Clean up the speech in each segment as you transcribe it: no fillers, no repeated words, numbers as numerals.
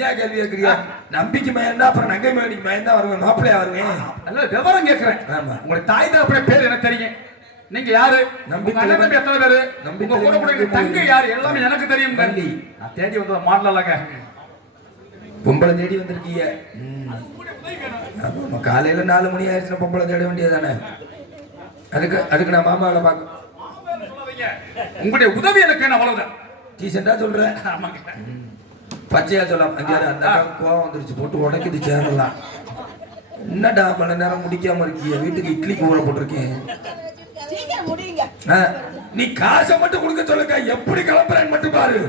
என்ன கேள்வி கேட்கறியா? நம்பிக்கை மயன் தான், அப்புறம் நங்கை மயனுக்கு மயன் தான் வருவேன், மாப்பிள்ளையா வருவேன். அல்ல விவரம் கேட்கிறேன். ஆமா, உங்களுடைய தாய் தகப்பட பேர் எனக்கு தெரியும். நீங்க யாரு? நம்பி தம்பி எத்தனை பேரு? உங்க கூட கூட தங்கை யாரு? எல்லாமே எனக்கு தெரியும். கண்டி நான் தேடி வந்த மாடலாங்க. பொம்பளை தேடி வந்திருக்கீங்க. காலையில 4 மணி ஆயிடுச்சுன்னா பொம்பளை தேட வேண்டியதானே? அதுக்கு நான் மாமாவை பார்க்க. உங்களுடைய உதவி எனக்கு என்ன அவ்வளவுதான். டீசெண்டா சொல்றேன். பச்சையா சொல்லலாம். அங்கே அந்த கோவம் வந்துருச்சு, போட்டு உடைக்குது சேரலாம். என்னடா மணி நேரம் முடிக்காம இருக்கிய? வீட்டுக்கு இட்லி கூற போட்டிருக்கேன். நீ காசை மட்டும் கொடுக்க சொல்லுங்க, எப்படி கிளம்புறேன்னு மட்டும் பாரு.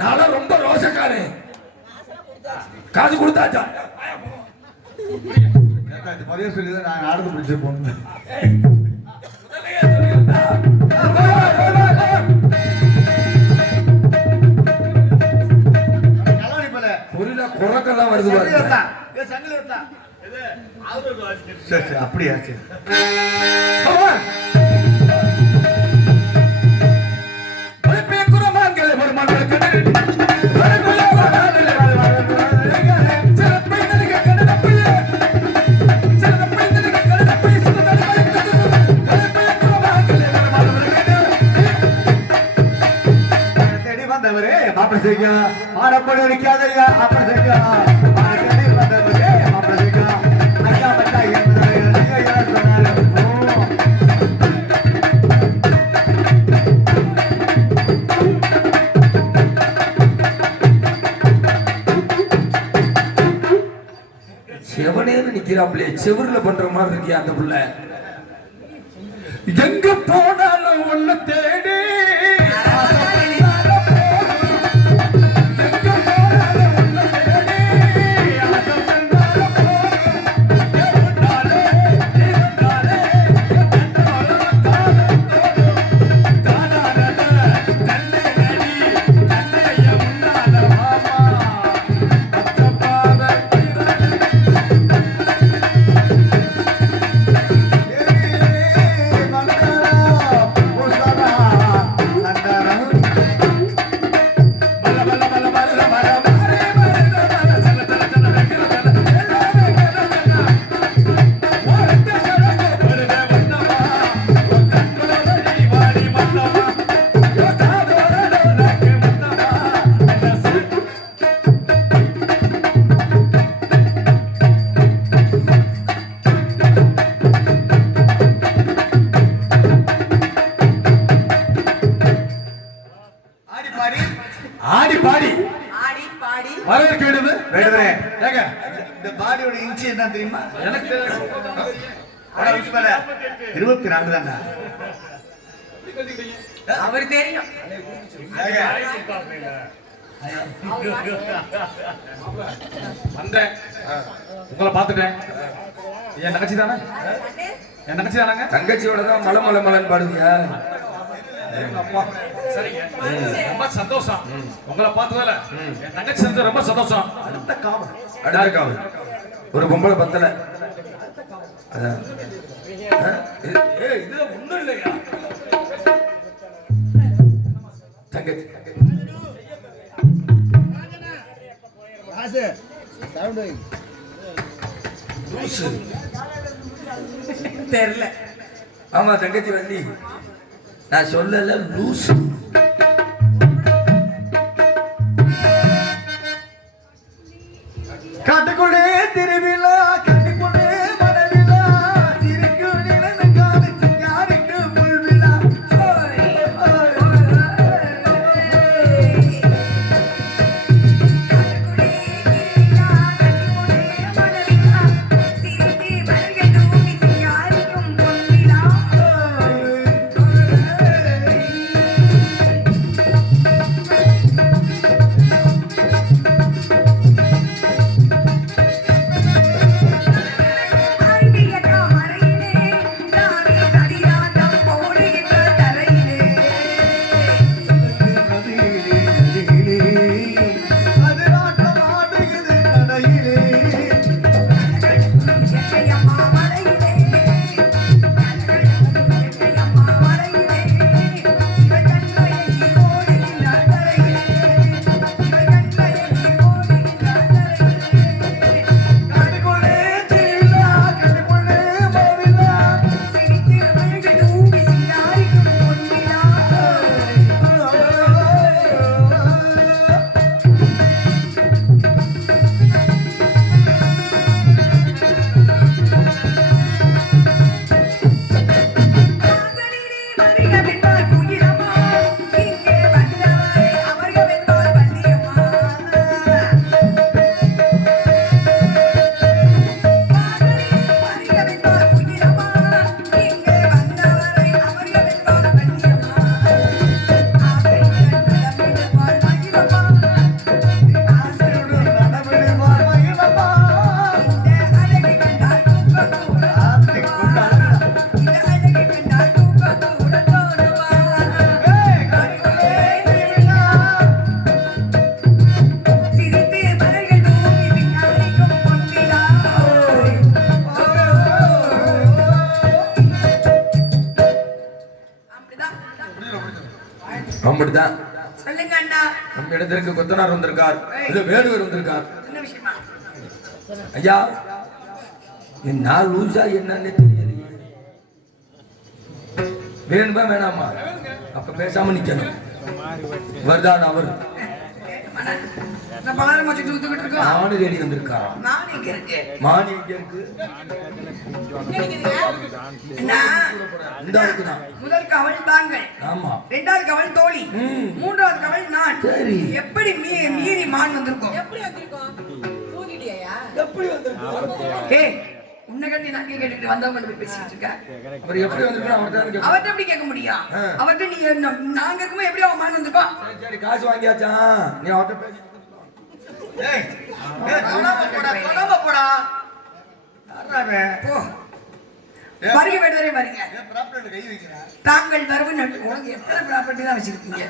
நான் ரொம்ப ரோசக்காரன். காசு கொடுத்தாச்சா? மதியம் சொல்லிதான் நான் நாடகம் பிடிச்சிருப்போம். குறக்கெல்லாம் வருது. சரி அப்படியா? சரி தேடி வந்தவரே மாப்பிள்ளை செய்ய மாறப்படி அடிக்காதையா. அப்படி செய்ய வந்தவரே மாப்பிள்ளை செய்ய ஐயா வந்தா செவனேன்னு நிக்கிறாப்லே, செவருல பண்ற மாதிரி இருக்கியா அந்த புள்ள. எங்க போனாலும் ஒண்ணு தேடி ஆடி பாடி வரவேற்க வேண்டுது. ஏங்க இந்த பாடியோட இன்ச்சு என்ன தெரியுமா? எனக்கு 24 தானே. அவர் தெரியும். வந்தேன், உங்களை பார்த்துட்டேன். என் தங்கச்சி தானே? என் தங்கச்சி தானங்க? தங்கச்சியோட தான் மலை மலை மலைன்னு பாடுவியா? சரிங்க, ரொம்ப சந்தோஷம் உங்களை பார்த்ததுல. என் தங்கச்சி செஞ்ச ரொம்ப சந்தோஷம். அடுத்த காவல் ஒரு பொம்பளை பத்தல. அதான் இதுல ஒண்ணும் இல்லையா? தங்கச்சி தெரியல. ஆமா தங்கச்சி வள்ளி, நான் சொல்லல லூசு. காட்டுக்குள்ளே திருவிழா, கட்டிக்குள்ளே மனவிழா, திருக்கு நிலந்து காமிச்சு யாருக்கு புல்விழா. அப்படித்தான் சொல்லுங்க அண்ணா. நம்ம இடத்திற்கு கொத்தனார் வந்திருக்கார், இல்ல வேடுவர் வந்திருக்கார். என்ன விஷயமா? ஐயா நான் லூசா என்னன்னு தெரியலையே, வேணுமா வேணாமா? அப்ப பேசாம நிக்கணும். வருதான் அவர் நான் பலரும் வச்சு தூத்துக்கிட்டு இருக்கோம். மானு தேடி வந்திருக்காராம். நான் இங்க இருக்கேன். மானு எங்க இருக்கு? அண்ணா, இந்த இருக்குதான். முதல் கவல் தாங்கள், ஆமா. இரண்டாவது கவல் தோழி, மூன்றாவது கவல் நான். சரி. எப்படி மீறி மான் வந்திருக்கோம்? எப்படி வந்திருக்கோம்? தூங்கிட்டியா? எப்படி வந்திருக்கோம்? ஏய், உன்னை கட்டி நான் கேட்டுட்டு வந்தவங்க போய் பேசிட்டு இருக்க. அவர் எப்படி வந்திருக்கோம்? அவர்கிட்ட எப்படி கேட்க முடியும்? அவர்கிட்ட நீ நாங்க இருக்கும்போது எப்படி அவன் மான் வந்திருக்கோம்? சரி காசு வாங்கியாச்சா? நீ அவர்கிட்ட பேசி ஏய், தொடாம போடா. யாராவே? போ. வருக வேண்டுவரே வருக. ஏன் ப்ராப்பர்ட்டி கை வைக்கிறா? தாங்கள் வரவு உனக்கு எத்தனை ப்ராப்பர்ட்டி தான் வச்சிருக்கீங்க?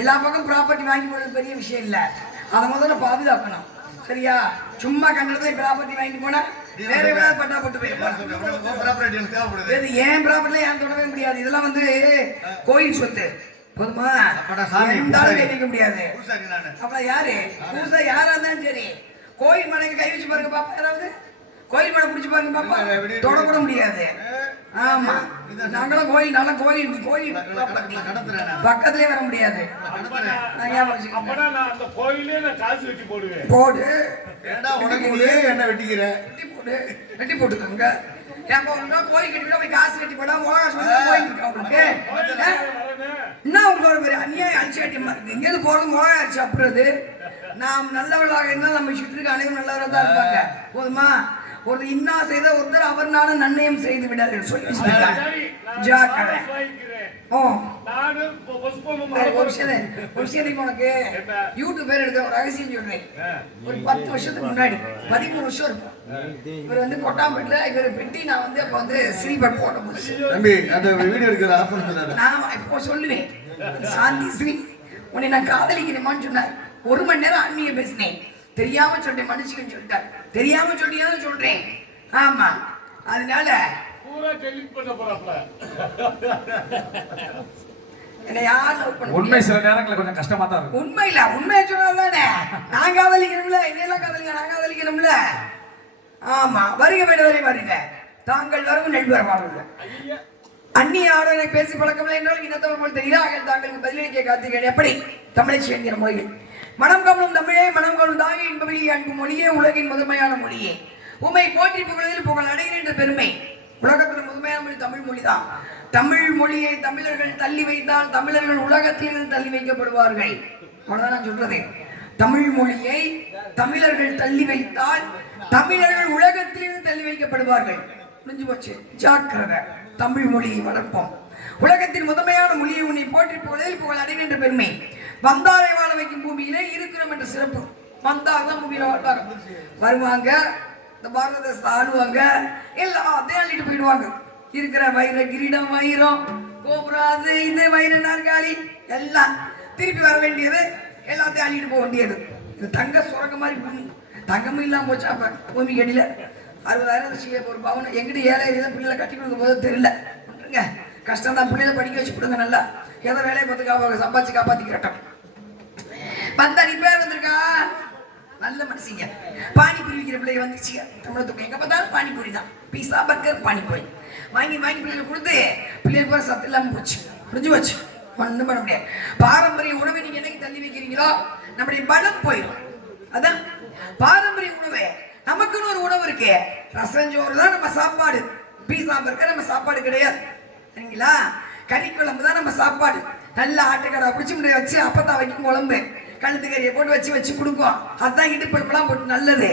எல்லா பக்கம் ப்ராப்பர்ட்டி வாங்கி போடுறது பெரிய விஷயம் இல்ல, அதை முதல்ல பாதுகாக்கணும். சரியா? சும்மா கண்டதை ப்ராப்பர்ட்டி வாங்கி போனா வேற ஏதாவது பட்டா போட்டு போயிருப்பாங்க. ப்ராப்பர்ட்டி எனக்கு தேவைப்படுது. இது ஏன் ப்ராப்பர்ட்டில ஏன் தொடவே முடியாது. இதெல்லாம் வந்து கோயில் சொத்து. போதுமா? அப்படா சாமி, எந்தாலும் கை வைக்க முடியாது. பூசாரி நானு. அப்ப யாரு பூசா யாரா இருந்தாலும் சரி, கோயில் மனைக்கு கை வச்சு பாருங்க பாப்பா. யாராவது கோயில் மனை பிடிச்சு பாருங்க பாப்பா, தொடக்கூட முடியாது. ஆமா, நாங்களும் கோயில் நல்ல கோயில் பக்கத்துலயே வர முடியாது. அந்த கோயிலே நான் காசு வெட்டி போடுவேன். போடு, ஏண்டா உனக்கு நீ என்ன வெட்டிக்கிற? வெட்டி போட்டுக்கோங்க. ஏன் கோயில் கட்டி போய் காசு வெட்டி போடா கோயில் இருக்கா உங்களுக்கு? என்ன உங்களுக்கு ஒரு பெரிய அநியாயம் அழிச்சாட்டியமா இருக்கு. எங்கேயாவது போறது மிளகா அரிசி சாப்பிடுறது. நாம் நல்லவர்களாக இருந்தால் நம்ம சுற்றி இருக்க அனைவரும் நல்லவராக தான் இருப்பாங்க. போதுமா? ஒரு இன்னா செய்த ஒருத்தர் அவர் நானும் நன்மையும் செய்து விடார்கள் சொல்லி ஜாக்கிரதை. ஓ, ஒரு விஷயம் உனக்கு யூடியூப் பேர் எடுக்க ஒரு ரகசியம் சொல்றேன். ஒரு 10 வருஷத்துக்கு முன்னாடி 13 வருஷம் இருக்கும். இவர் வந்து கொட்டாம்பேட்டில் இவர் பெட்டி நான் வந்து அப்ப வந்து ஸ்ரீபட் போட முடிச்சு. தம்பி அந்த வீடியோ எடுக்கிற ஆஃப் பண்ணுறாரு. நான் இப்போ சொல்லுவேன், சாந்தி ஸ்ரீ உன்னை நான் காதலிக்கிறேமான்னு சொன்னார். 1 மணி நேரம் அண்ணியை பேசினேன். தெரியாம சொல்லிட்டேன், மன்னிச்சுக்கன்னு சொல்லிட்டார். தெரியாம சொல்லியாதான் சொல்றேன். ஆமா, அதனால பூரா டெலிட் பண்ண போறாப்ல. என்ன யார் லவ் பண்ண? உண்மை சில நேரங்களில் கொஞ்சம் கஷ்டமா தான் இருக்கும். உண்மை இல்ல, உண்மையை சொன்னாதானே. நான் காதலிக்கணும்ல, இதெல்லாம் காதலிக்க நான் காதலிக்கணும்ல. ஆமா, வருக வேண்டுவரை வருக. தாங்கள் வரவும் நெல்வரமாக அந்நியாரோடு எனக்கு பேசி பழக்கமில்லை என்றால் இனத்தவர் போல் தெரியல. ஆக தாங்களுக்கு பதிலளிக்க காத்தீர்கள். எப்படி? தமிழச்சி என்கிற மொழிகள் மனம் கவலும் தமிழே, மனம் கவலும் தாயே, என்பவழியே அன்பு மொழியே, உலகின் முதன்மையான மொழியே, உமை போற்றி புகழதில் புகழ் அடைகிறேன் என்ற பெருமை. உலகத்தில் முதன்மையான மொழி தமிழ் மொழி தான். தமிழ் மொழியை தமிழர்கள் தள்ளி வைத்தால் தமிழர்கள் உலகத்திலிருந்து தள்ளி வைக்கப்படுவார்கள். அவ்வளவுதான் நான் சொல்றது. தமிழ் மொழியை தமிழர்கள் தள்ளி வைத்தால் தமிழர்கள் உலகத்திலிருந்து தள்ளி வைக்கப்படுவார்கள். முடிஞ்சு போச்சு. ஜாக்கிரதை. தமிழ் மொழியை வளர்ப்போம். உலகத்தின் முதன்மையான மொழியை உன்னை போற்றி புகழில் புகழ் அடைவேன் என்ற பெருமை. வந்தாரை வாழ வைக்கும் பூமியிலே இருக்கிறோம் என்ற சிறப்பு. வந்தார் தான் பூமியில வாழ்வாங்க, வருவாங்க, இந்த பாரத தேசத்தை ஆளுவாங்க, எல்லாத்தையும் அள்ளிட்டு போயிடுவாங்க. இருக்கிற வைர கிரீடம், வைரம், கோபுரம், அது இது வைர நாற்காலி எல்லாம் திருப்பி வர வேண்டியது, எல்லாத்தையும் அள்ளிட்டு போக வேண்டியது. இது தங்க சுரங்க மாதிரி பூமி. தங்கமும் இல்லாம போச்சா அப்ப பூமி கடியில 60,000 ஒரு பவுன். எங்கிட்ட 7,000 பிள்ளைகளை கட்டி கொடுக்க போது தெரியல. கஷ்டம் தான். பிள்ளைகளை படிக்க வச்சு கொடுங்க, நல்லா ஏதோ வேலையை பார்த்து சம்பாதிச்சு காப்பாத்திக்கிறட்டும். வந்தா நீ பேர் வந்திருக்கா, நல்ல மனசுங்க. பானிபூரி விற்கிற பிள்ளைங்க வந்துச்சு தமிழத்துக்கு. எங்க பார்த்தாலும் பானிபூரி தான், பீஸா பர்கர் பானிபூரி வாங்கி பிள்ளைகளுக்கு கொடுத்து பிள்ளைகளுக்கு போற சத்து இல்லாம போச்சு. முடிஞ்சு போச்சு, ஒன்றும் பண்ண முடியாது. பாரம்பரிய உணவை நீங்க என்னைக்கு தள்ளி வைக்கிறீங்களோ நம்முடைய பலம் போயிடும். அதான் பாரம்பரிய உணவு. நமக்குன்னு ஒரு உணவு இருக்கு. ரசஞ்சோறு தான் நம்ம சாப்பாடு, பீஸா பர்கர் நம்ம சாப்பாடு கிடையாது. சரிங்களா? கறி குழம்பு தான் நம்ம சாப்பாடு. நல்ல ஆட்டுக்கடை பிடிச்சி முடிய வச்சு அப்பத்தா வைக்கும் குழம்பு, கழுத்து கறியை போட்டு வச்சு கொடுக்கும். அதுதான் இடுப்பெல்லாம் போட்டு நல்லது.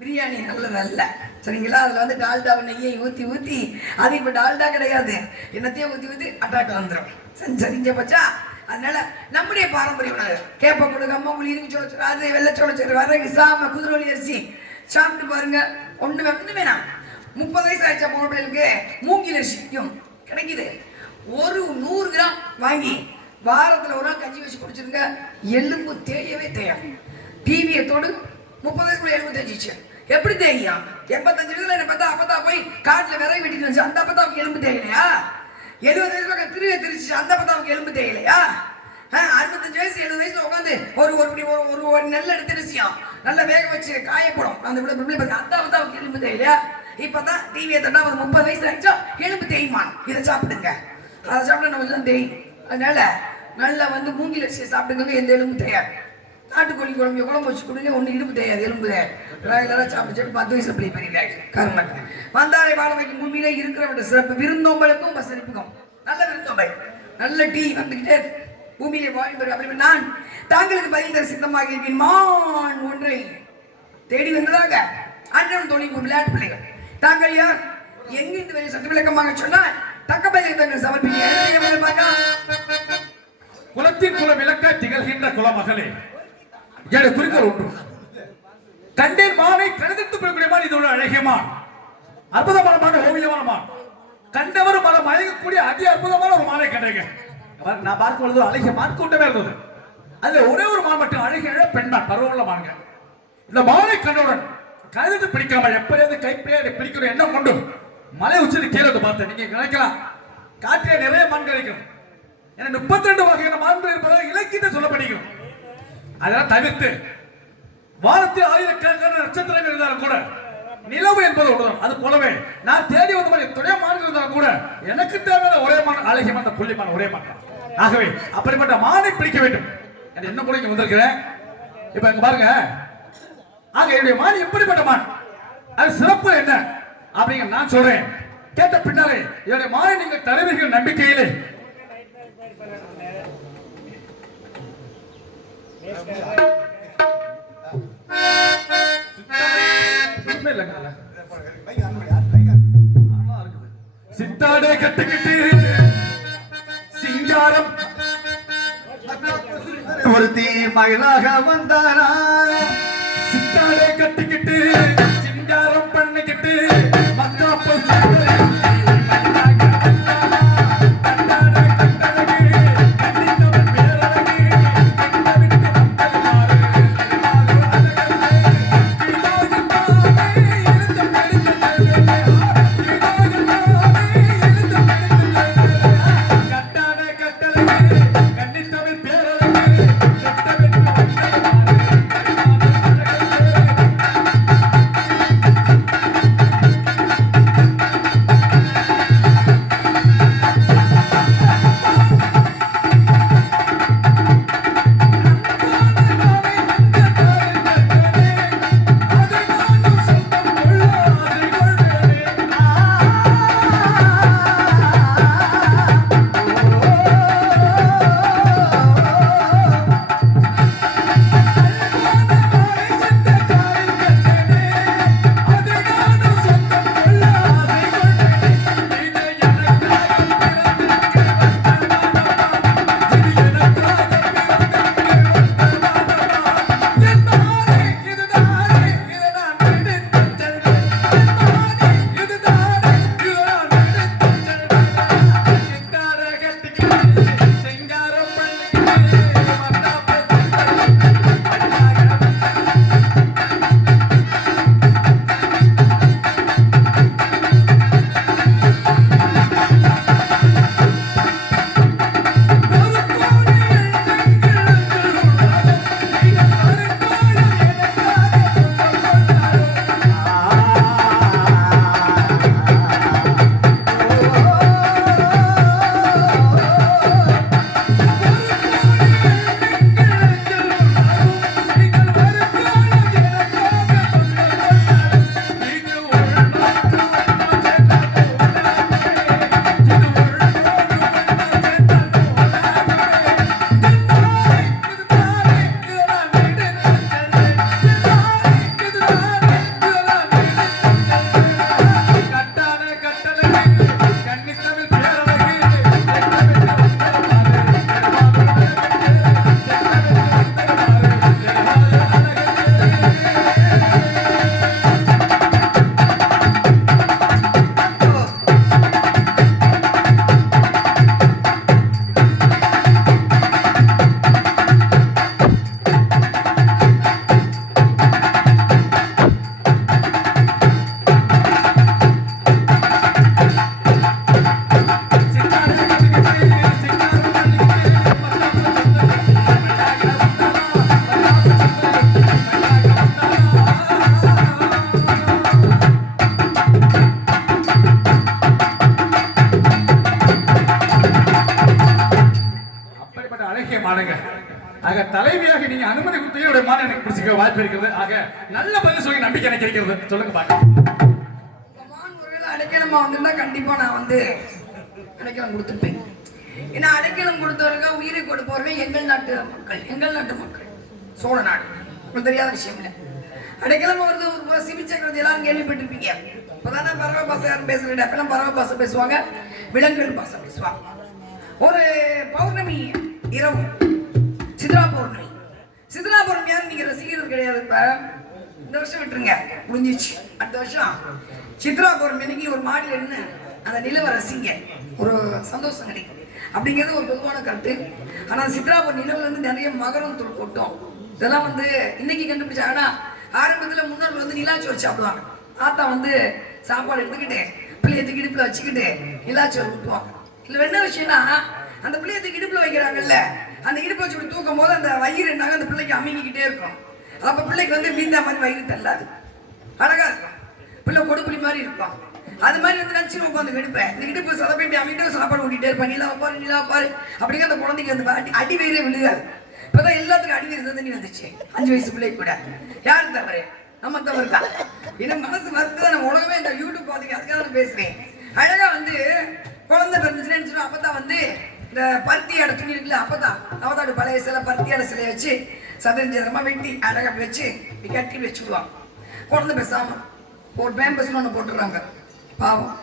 பிரியாணி நல்லது அல்ல. சரிங்களா? அதில் வந்து டால்டா நெய்யை ஊற்றி அது இப்போ டால்டா கிடையாது, என்னத்தையும் ஊற்றி அட்டாக் வந்துடும். சரிஞ்ச பச்சா. அதனால நம்முடைய பாரம்பரிய உணவு கேப்பக்கூட, கம்மங்குழி, இருக்கு சோளச்சோறு, அது வெள்ளச்சோளச்சோறு, வரகு, சாம, குதிரொலி அரிசி சாப்பிட்டு பாருங்க. ஒண்ணு வேணாம். 30 வயசு ஆயிடுச்சா போன பிள்ளைகளுக்கு மூங்கில் அரிசிக்கும் கிடைக்குது. ஒரு 100 கிராம் வாங்கி வாரத்தில் ஒரு நாள் கஞ்சி வச்சு குடிச்சிருங்க. எலும்பு தேயவே தேயும். டிவியை தொடு. 30 வயசுக்குள்ள எலும்பு தேய்ச்சிச்சு. எப்படி தேயும்? 85 வயசுல என்ன பார்த்தா அப்பத்தா போய் காட்டில் விறகு வெட்டிட்டு வந்துச்சு. அந்த அப்பத்தாவுக்கு எலும்பு தேயலையா? 70 வயசுல திருக திருச்சி அந்த பக்கம் அவருக்கு எலும்பு தேயிலையா? 65 வயசு 70 வயசுல உட்காந்து ஒரு நெல் எடுத்துருச்சியும் நல்லா வேக வச்சு காயப்படும் அந்த அந்த அவருக்கு எலும்பு தேயிலையா? இப்பதான் டிவியை தட்டா 30 வயசு ஆயிடுச்சோ எலும்பு தேய்மான். இதை சாப்பிடுங்க, அதை சாப்பிட நம்ம தான் தேயும். அதனால நல்லா மூங்கில் அரிசியை சாப்பிட்டுக்கோங்க, எந்த எலும்பு தேயாது. நாட்டுக்கோழி குழம்பு வச்சு கொடுங்க, ஒன்று இடுப்பு தேயாது, எலும்பு தேயாது. ரெகுலராக சாப்பிட்டு 10 வயசு அப்படி பெரிய காரணம் வந்தாரை வாழ வைக்கும் பூமியில இருக்கிறவங்க சிறப்பு விருந்தோம்பலுக்கும் உபசரிப்புக்கும். நல்ல விருந்தோம்பல், நல்ல டீ வந்துகிட்டே பூமியிலே வாழ்வு. அப்படி நான் தாங்களுக்கு பதில் தர சித்தமாக இருக்கேன். மான் ஒன்றை தேடி வந்ததாக அன்றம் தோழி விளையாட்டு பிள்ளைகள். தாங்கள் யார், எங்கிருந்து வெளியே சற்று விளக்கமாக சொன்னால் தக்க பதிலை தங்கள் சமர்ப்பிக்க. குலத்தின் குல விளக்க திகழ்கின்ற குலமகளே, என்னுடைய குறிக்கோள் ஒன்று. கண்டேன் மானை கருதித்து பெறக்கூடிய மான், இது ஒரு அழகிய மான், அற்புதமான மான், ஓவியமான மான். கண்டவர் மனம் மயங்கக்கூடிய அதி அற்புதமான ஒரு மானை கண்டேங்க. நான் பார்க்கும் பொழுது அழகிய மான் கூட்டமே இருந்தது. அதுல ஒரே ஒரு மான் மட்டும் அழகிய பெண்மான், பருவமுள்ள மான்கள். இந்த மானை கண்டவுடன் கருதிட்டு பிடிக்காமல் எப்படியாவது கைப்பிடியாத பிடிக்கிற எண்ணம் கொண்டு மலை உச்சியில் கீழே பார்த்தேன். நீங்க நினைக்கலாம் காட்டிலே நிறைய மான்கள் இருக்கும், 32 வகையான மான்கள் இருப்பதாக இலக்கியத்தை சொல்லப்படுகிறோம். அதெல்லாம் தவிர்த்து வானத்தில் ஆயிரக்கணக்கான நட்சத்திரங்கள் இருந்தாலும் கூட நிலவு என்பது ஒன்றுதான். அது போலவே நான் தேடி வந்த மாதிரி துணை மான்கள் இருந்தாலும் கூட எனக்கு தேவையான ஒரே மான் அழகிய அந்த புள்ளிமான ஒரே மான். ஆகவே அப்படிப்பட்ட மானை பிடிக்க வேண்டும் என்று என்ன கூட இங்க வந்திருக்கிறேன். இப்ப இங்க பாருங்க, ஆக என்னுடைய மான் எப்படிப்பட்ட மான், அது சிறப்பு என்ன அப்படிங்க நான் சொல்றேன். கேட்ட பின்னாலே என்னுடைய மானை நீங்கள் தருவீர்கள் நம்பிக்கையிலே. சித்தாடே கட்டுக்கிட்டு சிங்காரம் ஒருத்தி மகளாக வந்தாரா, சித்தாடே கட்டிக்கிட்டு சிங்காரம் பண்ணிக்கிட்டு மக்காப்பு நீங்க அனுமதி கொடுத்து என்னுடைய மாடு எனக்கு பிடிச்சிக்க வாய்ப்பு இருக்கிறது. ஆக நல்ல பதில் சொல்லி நம்பிக்கை எனக்கு இருக்கிறது. சொல்லுங்க பாக்கலாம். உங்க மான் ஒருவேளை அடைக்கலமா வந்திருந்தா கண்டிப்பா நான் வந்து அடைக்கலம் கொடுத்துருப்பேன். ஏன்னா அடைக்கலம் கொடுத்தவர்கள் உயிரை கொடுப்பவர்கள் எங்கள் நாட்டு மக்கள், சோழ நாடு. உங்களுக்கு தெரியாத விஷயம் இல்லை. அடைக்கலம் வருது ஒரு முறை சிவிச்சக்கிறது எல்லாரும் கேள்விப்பட்டிருப்பீங்க. இப்பதானே பறவை பாசை யாரும் பேசுறேன். அப்பெல்லாம் பறவை பாசை பேசுவாங்க, விலங்குகள் பாசை பேசுவாங்க. ஒரு பௌர்ணமி இரவு, சித்ரா பௌர்ணமி யாரும் நீங்க ரசிக்கிறது கிடையாது. இப்ப இந்த வருஷம் விட்டுருங்க, முடிஞ்சிச்சு. அடுத்த வருஷம் சித்ரா பௌர்ணமி அன்னைக்கு ஒரு மாடியில் இருந்து அந்த நிலவை ரசிங்க, ஒரு சந்தோஷம் கிடைக்கும் அப்படிங்கிறது ஒரு பொதுவான கருத்து. ஆனா சித்ரா பௌர்ணமி நிலவுல இருந்து நிறைய மகரம் தூள் கொட்டும். இதெல்லாம் வந்து இன்னைக்கு கண்டுபிடிச்சாங்கன்னா ஆரம்பத்துல முன்னோர்கள் வந்து நிலாச்சோறு சாப்பிடுவாங்க. ஆத்தா வந்து சாப்பாடு எடுத்துக்கிட்டு பிள்ளைய தூக்கி இடுப்புல வச்சுக்கிட்டு நிலாச்சோறு ஊட்டுவாங்க. இதுல என்ன விஷயம்னா, அந்த பிள்ளைய தூக்கி இடுப்புல வைக்கிறாங்கல்ல, அந்த இடுப்பு வச்சு தூக்கும் போது அந்த வயிறு என்னாங்க அந்த பிள்ளைக்கு அமுங்கிக்கிட்டே இருக்கும். அப்ப பிள்ளைக்கு வந்து வீந்தா மாதிரி வயிறு தள்ளாது, அழகா இருக்கும். பிள்ளை கொடுப்புலி மாதிரி இருக்கும். அது மாதிரி வந்து நினைச்சு உட்காந்து எடுப்பேன். இந்த இடுப்பு சதப்பேட்டி அமைட்டு சாப்பாடு ஊட்டிட்டே இருப்பேன். நிலா பாரு அப்படிங்க அந்த குழந்தைக்கு வந்து அடி வயிறே விழுகாது. இப்பதான் எல்லாத்துக்கும் அடி வயிறு தண்ணி வந்துச்சு. 5 வயசு பிள்ளை கூட. யாரு தவறு? நம்ம தவறு தான். இன்னும் மனசு மறுத்துதான் நம்ம உலகமே இந்த யூடியூப் பாத்தீங்க, அதுக்காக நான் பேசுறேன். அழகா வந்து குழந்தை பிறந்துச்சுன்னு அப்பதான் வந்து இந்த பருத்தி ஆடை துணி இருக்குல்ல, அப்பதான் அவதாடு பழைய சிலை பருத்தி ஆடை சிலையை வச்சு சதுரஞ்சரமா வெட்டி அழகா வச்சு கட்டி வச்சுடுவாங்க. குழந்தை பேசாம ஒரு பேம்பஸ் ஒன்று போட்டுடுறாங்க. பாவம்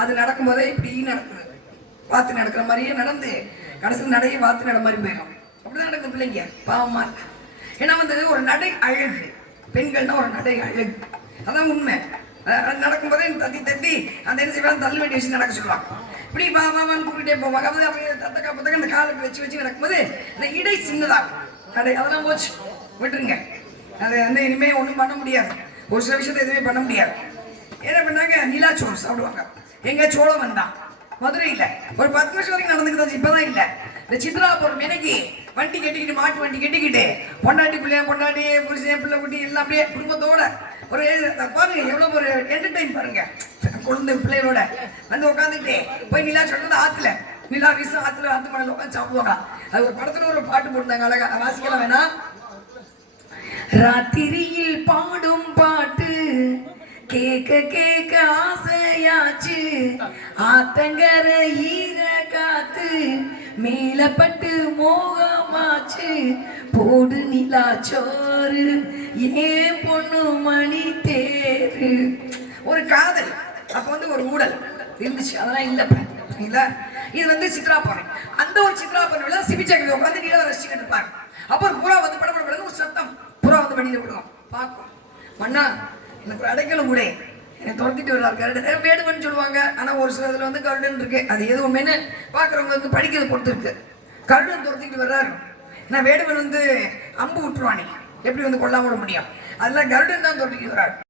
அது நடக்கும்போதே இப்படி நடக்குது, வாத்து நடக்கிற மாதிரியே நடந்து கடைசியில் நடையை வாத்து நட மாதிரி போயிடும். அப்படிதான் நடக்குது பிள்ளைங்க. பாவமா இருக்கு. ஏன்னா வந்து ஒரு நடை அழகு, பெண்கள்னா ஒரு நடை அழகு, அதான் உண்மை. நடக்கும்போதே தத்தி அந்த என்ன செய்வாங்க, தள்ளு வேண்டி வச்சு நடக்க சொல்லுவாங்க. இப்படி பாபான்னு கூப்பிட்டே போவாங்க. அப்போ அப்படியே தத்தக்க அந்த காலை வச்சு நடக்கும்போது இந்த இடை சின்னதாகும் நடை. அதெல்லாம் போச்சு, விட்டுருங்க. அது வந்து இனிமே ஒன்றும் பண்ண முடியாது. ஒரு சில விஷயத்தை எதுவுமே பண்ண முடியாது. என்ன பண்ணாங்க, நிலாச்சோறு சாப்பிடுவாங்க. எங்க சோழம் வந்தான் மதுரையில் ஒரு 10 வருஷம் வரைக்கும் நடந்துக்கிட்டு, இப்பதான் இல்லை. இந்த சித்ரா பௌர்ணமி அன்னைக்கு வண்டி கட்டிக்கிட்டு, மாட்டு வண்டி கட்டிக்கிட்டு, பொண்டாட்டி புருஷன் பிள்ளை குட்டி எல்லாம் அப்படியே குடும்பத்தோட ஒரு பாருங்க, எவ்வளவு ஒரு என்டர்டைன் பாருங்க. குழந்தை பிள்ளைகளோட வந்து உட்காந்துக்கிட்டு போய் நிலா சொல்றது ஆத்துல நிலா வீசு ஆத்து மணல் உட்காந்து சாப்பிடுவாங்க. அது ஒரு படத்துல ஒரு பாட்டு போட்டாங்க, அழகா வாசிக்கலாம் வேணா. ராத்திரியில் பாடும் பாட்டு கேட்க கேட்க ஆசையாச்சு, ஆத்தங்கர ஈர காத்து மேலப்பட்டு மோகமாச்சு, போடு நிலா சோறு ஏன் பொண்ணு மணி தேரு. ஒரு காதல் அப்ப வந்து ஒரு ஊடல் இருந்துச்சு, அதெல்லாம் இல்ல. இது வந்து சித்ரா பௌர்ணமி. அந்த ஒரு சித்ரா பௌர்ணமில சிபிச்சக்கி உட்காந்து நிலவை ரசிச்சுக்கிட்டு இருப்பாங்க. அப்ப ஒரு புறா வந்து படப்படன்னு ஒரு சத்தம், புறா வந்து வண்டியில விடுவோம். பார்க்கும், மண்ணா எனக்கு ஒரு அடைக்கலம் கூட என்னை துரத்திட்டு வர்றாரு கருடன், வேடுவன் சொல்லுவாங்க. ஆனா ஒரு சில இதுல வந்து கருடன் இருக்கு, அது எது உண்மைன்னு பாக்குறவங்க வந்து படிக்கிறது பொறுத்து இருக்கு. கருடன் துரத்திட்டு வர்றாரு. ஏன்னா வேடுவன் வந்து அம்பு விட்டுருவானே, எப்படி வந்து கொல்லாம விட முடியும்? அதெல்லாம் கருடன் தான் துரத்திட்டு வர்றாரு.